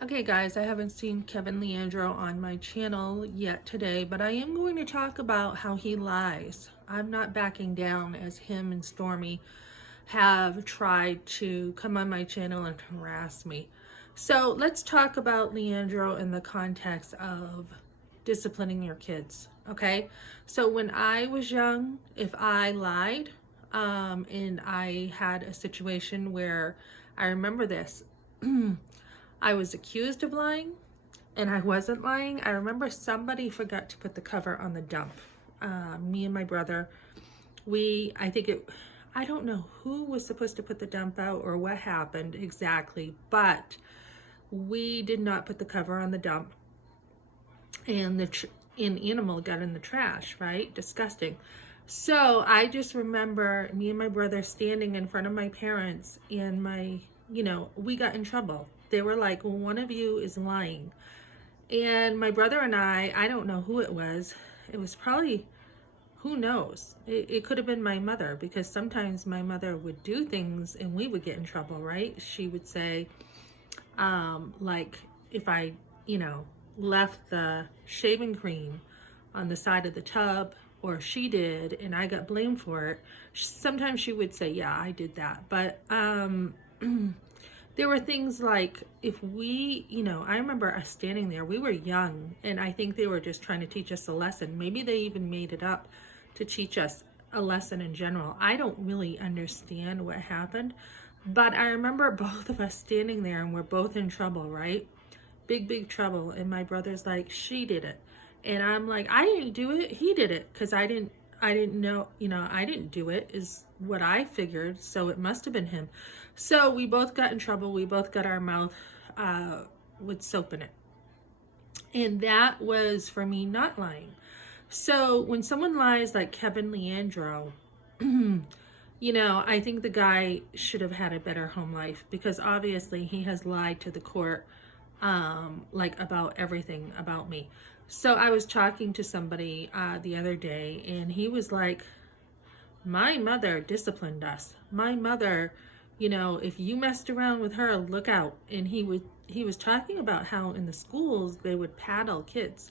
Okay guys, I haven't seen Kevin Leandro on my channel yet today, but I am going to talk about how he lies. I'm not backing down as him and Stormy have tried to come on my channel and harass me. So let's talk about Leandro in the context of disciplining your kids, okay? So when I was young, if I lied, and I had a situation where I remember this, I was accused of lying and I wasn't lying. I remember somebody forgot to put the cover on the dump. Me and my brother, I don't know who was supposed to put the dump out or what happened exactly, but we did not put the cover on the dump and an animal got in the trash, right? Disgusting. So I just remember me and my brother standing in front of my parents and we got in trouble. They were like, well, one of you is lying. And my brother and I don't know who it was. It was probably, who knows? It could have been my mother, because sometimes my mother would do things and we would get in trouble, right? She would say, like if I, left the shaving cream on the side of the tub, or she did, and I got blamed for it, sometimes she would say, yeah, I did that. But there were things like, if we, I remember us standing there, we were young, and I think they were just trying to teach us a lesson. Maybe they even made it up to teach us a lesson in general. I don't really understand what happened, but I remember both of us standing there and we're both in trouble, right? Big trouble. And my brother's like, she did it. And I'm like, I didn't do it. He did it. Because I didn't know, I didn't do it is what I figured. So it must have been him. So we both got in trouble. We both got our mouth with soap in it. And that was for me not lying. So when someone lies like Kevin Leandro, I think the guy should have had a better home life, because obviously he has lied to the court, like about everything about me. So I was talking to somebody the other day, and he was like, my mother disciplined us. My mother, if you messed around with her, look out. And he was talking about how in the schools they would paddle kids.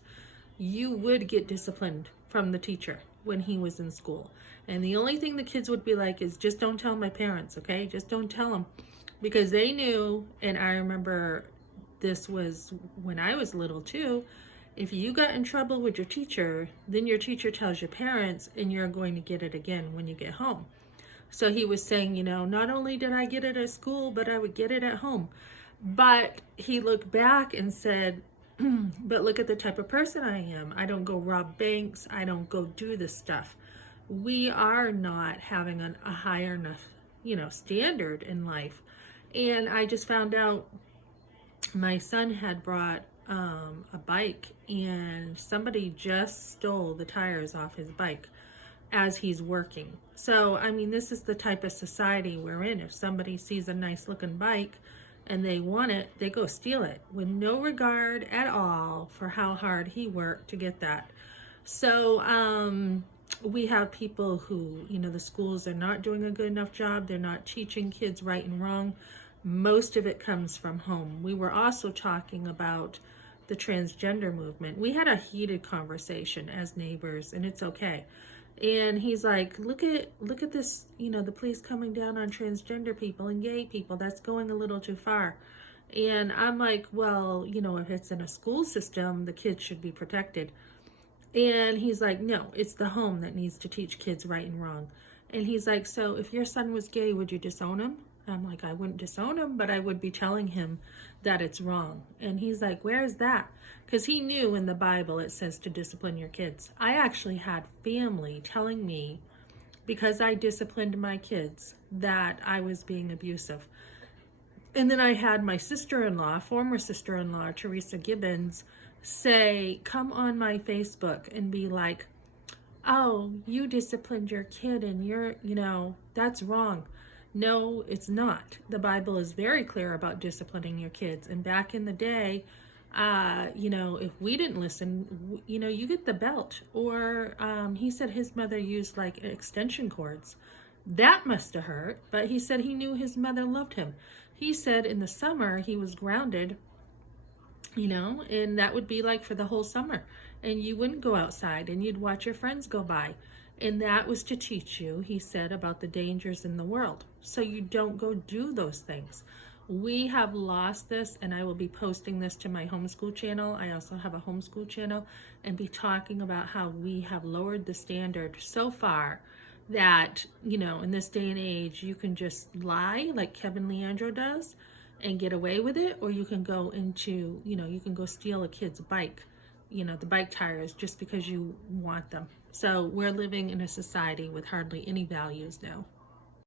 You would get disciplined from the teacher when he was in school. And the only thing the kids would be like is, just don't tell my parents, okay? Just don't tell them. Because they knew, and I remember this was when I was little too, if you got in trouble with your teacher, then your teacher tells your parents, and you're going to get it again when you get home. So he was saying, not only did I get it at school, but I would get it at home. But he looked back and said, but look at the type of person I am. I don't go rob banks. I don't go do this stuff. We are not having a higher enough, standard in life. And I just found out my son had brought a bike, and somebody just stole the tires off his bike as he's working. So, I mean, this is the type of society we're in. If somebody sees a nice looking bike and they want it, they go steal it with no regard at all for how hard he worked to get that. So we have people who, the schools are not doing a good enough job. They're not teaching kids right and wrong. Most of it comes from home. We were also talking about the transgender movement. We had a heated conversation as neighbors, and it's okay. And he's like, look at this, the police coming down on transgender people and gay people. That's going a little too far. And I'm like, well, if it's in a school system, the kids should be protected. And he's like, no, it's the home that needs to teach kids right and wrong. And he's like, so if your son was gay, would you disown him? I'm like, I wouldn't disown him, but I would be telling him that it's wrong. And he's like, where is that? Because he knew in the Bible it says to discipline your kids. I actually had family telling me, because I disciplined my kids, that I was being abusive. And then I had my sister-in-law, former sister-in-law, Teresa Gibbons, say, come on my Facebook and be like, oh, you disciplined your kid and you're, that's wrong. No, it's not. The Bible is very clear about disciplining your kids. And back in the day, if we didn't listen, you get the belt. Or he said his mother used like extension cords. That must have hurt. But he said he knew his mother loved him. He said in the summer he was grounded and that would be like for the whole summer. And you wouldn't go outside and you'd watch your friends go by. And that was to teach you, he said, about the dangers in the world. So you don't go do those things. We have lost this, and I will be posting this to my homeschool channel. I also have a homeschool channel, and be talking about how we have lowered the standard so far that, in this day and age, you can just lie like Kevin Leandro does and get away with it, or you can go into, you can go steal a kid's bike, the bike tires, just because you want them. So we're living in a society with hardly any values now.